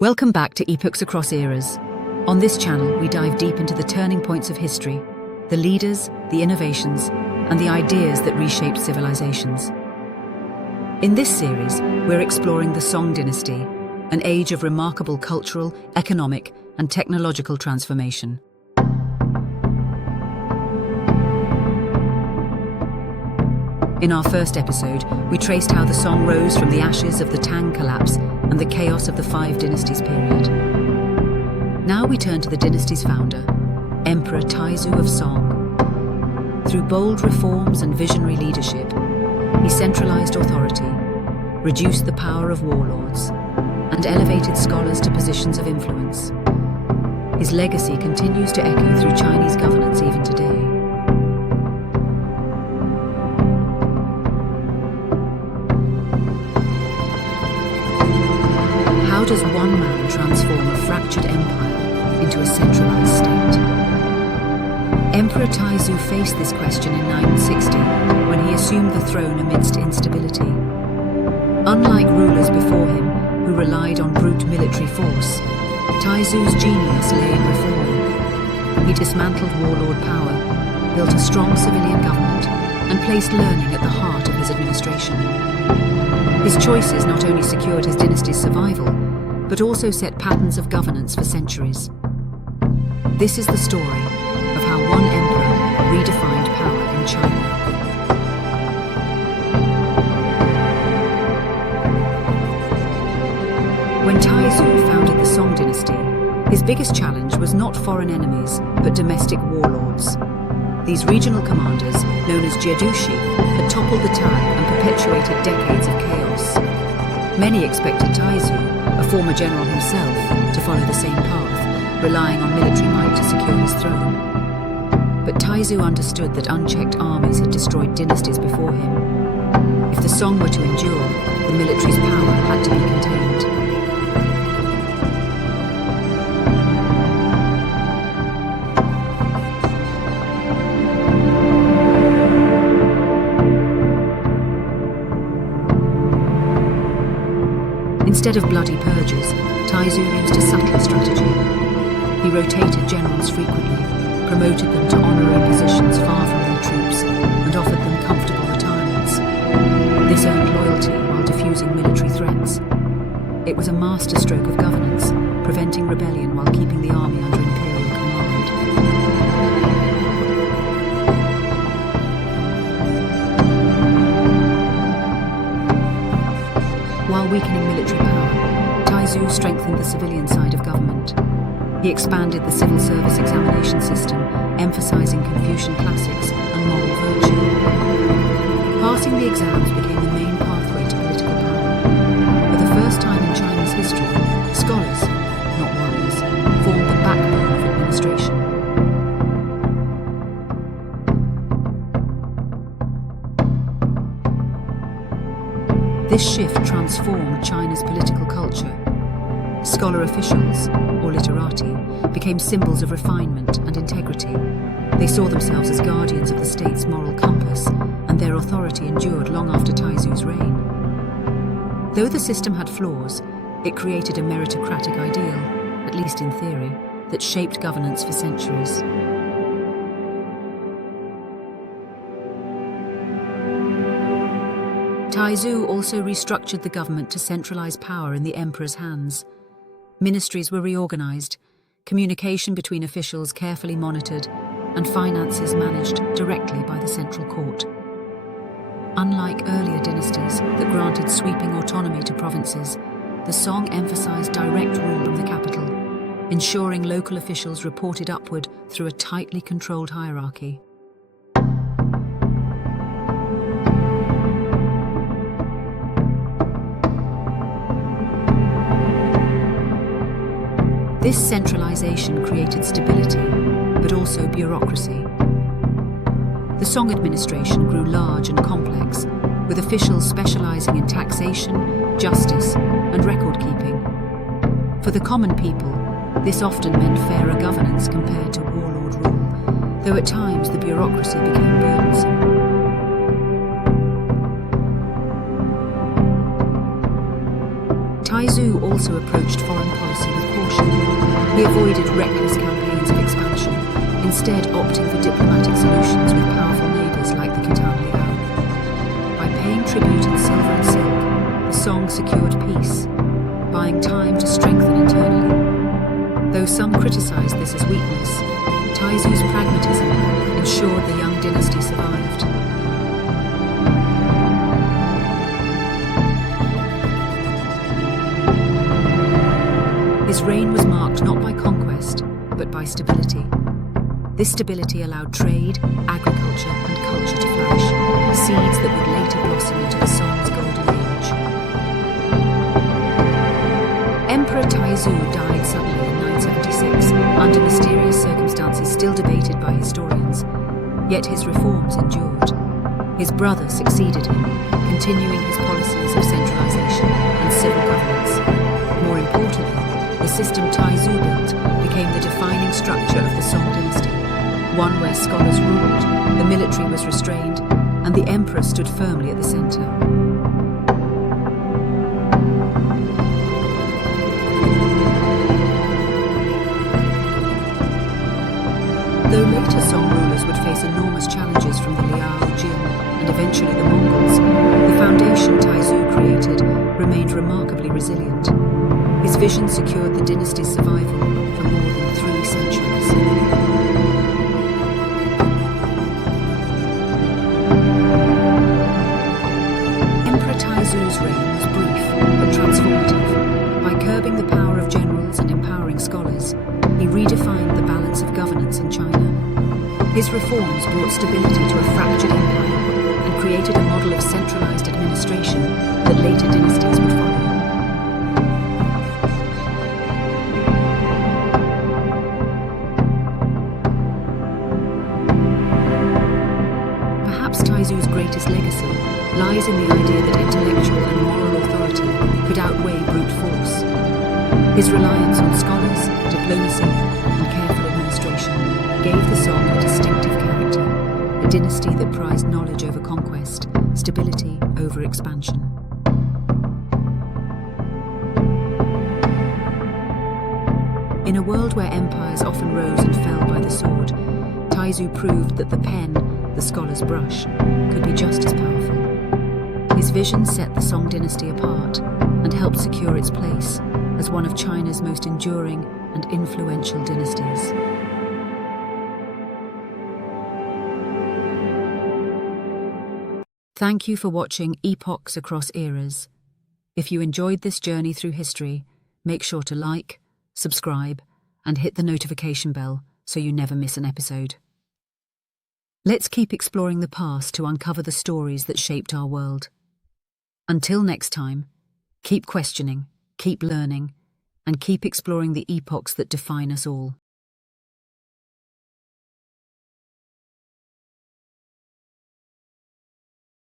Welcome back to Epochs Across Eras. On this channel, we dive deep into the turning points of history, the leaders, the innovations, and the ideas that reshaped civilizations. In this series, we're exploring the Song Dynasty, an age of remarkable cultural, economic, and technological transformation. In our first episode, we traced how the Song rose from the ashes of the Tang collapse and the chaos of the Five Dynasties period. Now we turn to the dynasty's founder, Emperor Taizu of Song. Through bold reforms and visionary leadership, he centralized authority, reduced the power of warlords, and elevated scholars to positions of influence. His legacy continues to echo through Chinese governance even today. How does one man transform a fractured empire into a centralized state? Emperor Taizu faced this question in 960 when he assumed the throne amidst instability. Unlike rulers before him, who relied on brute military force, Taizu's genius lay in reform. He dismantled warlord power, built a strong civilian government, and placed learning at the heart of his administration. His choices not only secured his dynasty's survival, but also set patterns of governance for centuries. This is the story of how one emperor redefined power in China. When Taizu founded the Song Dynasty, his biggest challenge was not foreign enemies, but domestic warlords. These regional commanders, known as Jiedushi, had toppled the Tang and perpetuated decades of chaos. Many expected Taizu, a former general himself, to follow the same path, relying on military might to secure his throne. But Taizu understood that unchecked armies had destroyed dynasties before him. If the Song were to endure, the military's power had to be contained. Instead of bloody purges, Taizu used a subtle strategy. He rotated generals frequently, promoted them to honorary positions far from their troops, and offered them comfortable retirements. This earned loyalty while diffusing military threats. It was a masterstroke of governance, preventing rebellion while keeping the army under imperial command. While weakening military power, Taizu strengthened the civilian side of government. He expanded the civil service examination system, emphasizing Confucian classics and moral virtue. Passing the exams became the main pathway to political power. For the first time in Chinese history, scholars, not warriors, formed the backbone of administration. This shift transformed China's political culture. Scholar officials, or literati, became symbols of refinement and integrity. They saw themselves as guardians of the state's moral compass, and their authority endured long after Taizu's reign. Though the system had flaws, it created a meritocratic ideal, at least in theory, that shaped governance for centuries. Taizu also restructured the government to centralize power in the emperor's hands. Ministries were reorganized, communication between officials carefully monitored, and finances managed directly by the central court. Unlike earlier dynasties that granted sweeping autonomy to provinces, the Song emphasized direct rule from the capital, ensuring local officials reported upward through a tightly controlled hierarchy. This centralization created stability, but also bureaucracy. The Song administration grew large and complex, with officials specializing in taxation, justice, and record-keeping. For the common people, this often meant fairer governance compared to warlord rule, though at times the bureaucracy became burdensome. Taizu also also approached foreign policy with caution. He avoided reckless campaigns of expansion, instead opting for diplomatic solutions with powerful neighbours like the Khitan Liao. By paying tribute in silver and silk, the Song secured peace, buying time to strengthen internally. Though some criticised this as weakness, Taizu's pragmatism ensured the young dynasty survived. His reign was marked not by conquest, but by stability. This stability allowed trade, agriculture, and culture to flourish, seeds that would later blossom into the Song's golden age. Emperor Taizu died suddenly in 976, under mysterious circumstances still debated by historians, yet his reforms endured. His brother succeeded him, continuing his policies of centralization and civil governance. More importantly, the system Taizu built became the defining structure of the Song Dynasty, one where scholars ruled, the military was restrained, and the emperor stood firmly at the center. Though later Song rulers would face enormous challenges from the Liao, Jin, and eventually the Mongols, the foundation Taizu created remained remarkably resilient. His vision secured the dynasty's survival for more than 3 centuries. Emperor Taizu's reign was brief but transformative. By curbing the power of generals and empowering scholars, he redefined the balance of governance in China. His reforms brought stability to a fractured empire and created a model of centralized administration that later dynasties would follow. Taizu's greatest legacy lies in the idea that intellectual and moral authority could outweigh brute force. His reliance on scholars, diplomacy, and careful administration gave the Song a distinctive character, a dynasty that prized knowledge over conquest, stability over expansion. In a world where empires often rose and fell by the sword, Taizu proved that the pen, the scholar's brush, could be just as powerful. His vision set the Song dynasty apart and helped secure its place as one of China's most enduring and influential dynasties. Thank you for watching Epochs Across Eras. If you enjoyed this journey through history, make sure to like, subscribe, and hit the notification bell so you never miss an episode. Let's keep exploring the past to uncover the stories that shaped our world. Until next time, keep questioning, keep learning, and keep exploring the epochs that define us all.